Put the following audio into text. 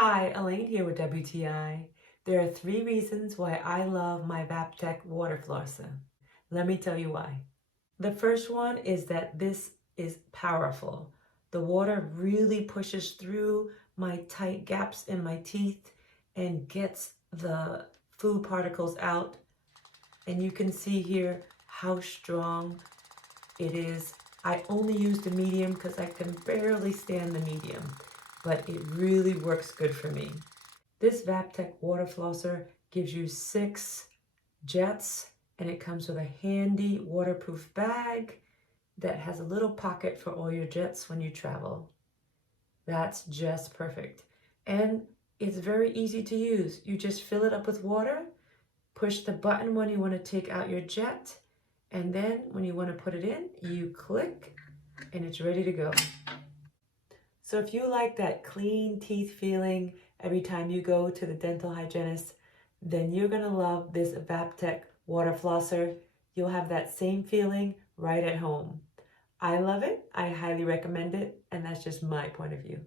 Hi, Elaine here with WTI. There are 3 reasons why I love my VAPTEC water flosser. Let me tell you why. The first one is that this is powerful. The water really pushes through my tight gaps in my teeth and gets the food particles out. And you can see here how strong it is. I only use the medium because I can barely stand the medium, but it really works good for me. This VAPTEC water flosser gives you 6 jets, and it comes with a handy waterproof bag that has a little pocket for all your jets when you travel. That's just perfect. And it's very easy to use. You just fill it up with water, push the button when you want to take out your jet, and then when you want to put it in, you click and it's ready to go. So if you like that clean teeth feeling every time you go to the dental hygienist, then you're gonna love this VAPTEC water flosser. You'll have that same feeling right at home. I love it, I highly recommend it, and that's just my point of view.